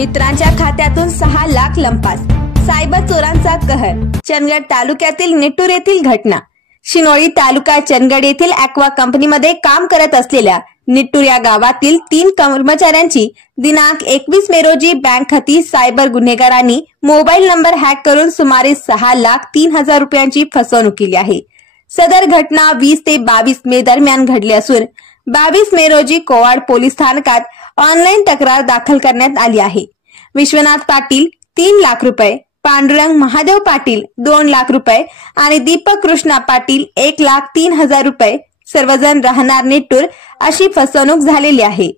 मित्रांच्या खात्यातून 6 लाख लंपास, सायबर चोरांचा कहर। चंदगड तालुक्यातील निट्टूर येथील घटना। शिनोळी तालुका चंदगड येथील ॲक्वा कंपनीमध्ये काम करत असलेल्या निट्टूर या गावातील 3 कर्मचाऱ्यांची दिनांक 21 मे रोजी बँक खाती सायबर गुन्हेगारांनी मोबाईल नंबर हॅक करून सुमारे 6,03,000 रुपयांची फसवणूक केली आहे। सदर घटना 20 ते 22 मे दरम्यान घडली असून 22 मे रोजी कोवाड पोलीस स्थानकात ऑनलाईन तक्रार दाखल करण्यात आली आहे। विश्वनाथ पाटील 3 लाख रुपये, पांडुरंग महादेव पाटील 2 लाख रुपये आणि दीपक कृष्णा पाटील 1,03,000 रुपये सर्वजण राहणार निट्टूर अशी फसवणूक झालेली आहे।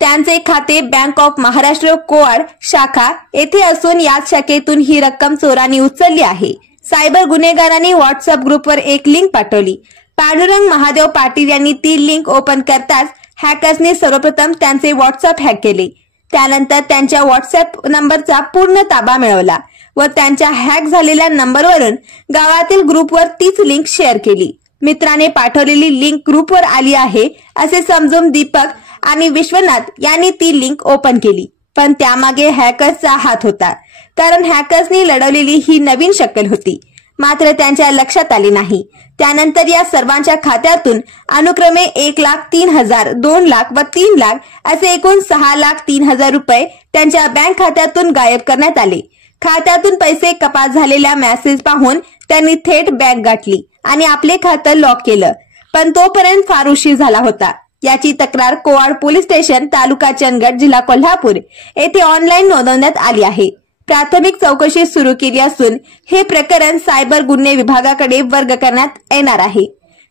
त्यांचे खाते बँक ऑफ महाराष्ट्र कोवाड शाखा येथे असून याच शाखेतून ही रक्कम चोरांनी उचलली आहे। सायबर गुन्हेगारांनी व्हॉट्सअप ग्रुपवर एक लिंक पाठवली। पांडुरंग महादेव पाटील यांनी ती लिंक ओपन करताच हॅकर्सने सर्वप्रथम त्यांचे व्हॉट्सअप हॅक केले। त्यानंतर त्यांच्या व्हॉट्सअप नंबरचा पूर्ण ताबा मिळवला व त्यांच्या हॅक झालेल्या नंबरवरून गावातील ग्रुपवर तीच लिंक शेअर केली। मित्राने पाठवलेली लिंक ग्रुपवर आली आहे असे समजून दीपक आणि विश्वनाथ यांनी ती लिंक ओपन केली, पण त्यामागे हॅकर्सचा हात होता, कारण हॅकर्सनी लढवलेली ही नवीन शक्कल होती। मात्र त्यांच्या लक्षात आले नाही। त्यानंतर या सर्वांच्या खात्यातून अनुक्रमे 1,03,000, 2 लाख व 3 लाख असे एकूण 6,03,000 रुपये त्यांच्या बँक खात्यातून गायब करण्यात आले। खात्यातून पैसे कपात झालेल्या मेसेज पाहून त्यांनी थेट बँक गाठली आणि आपले खातं लॉक केलं, पण तोपर्यंत फार उशीर झाला होता। याची तक्रार कोवाड पोलीस स्टेशन तालुका चंदगड जिल्हा कोल्हापूर येथे ऑनलाईन नोंदवण्यात आली आहे। प्राथमिक चौकशी सुरू केली असून हे प्रकरण सायबर गुन्हे विभागाकडे वर्ग करण्यात येणार आहे।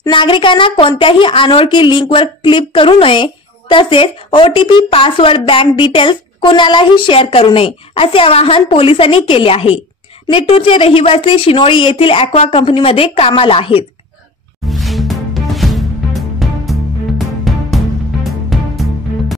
नागरिकांना कोणत्याही अनोळखी लिंकवर क्लिक करू नये, तसेच OTP, पासवर्ड, बँक डिटेल्स कोणालाही शेअर करू नये असे आवाहन पोलिसांनी केले आहे। निट्टूरचे रहिवासी शिनोळी येथील ॲक्वा कंपनीमध्ये कामाला आहेत।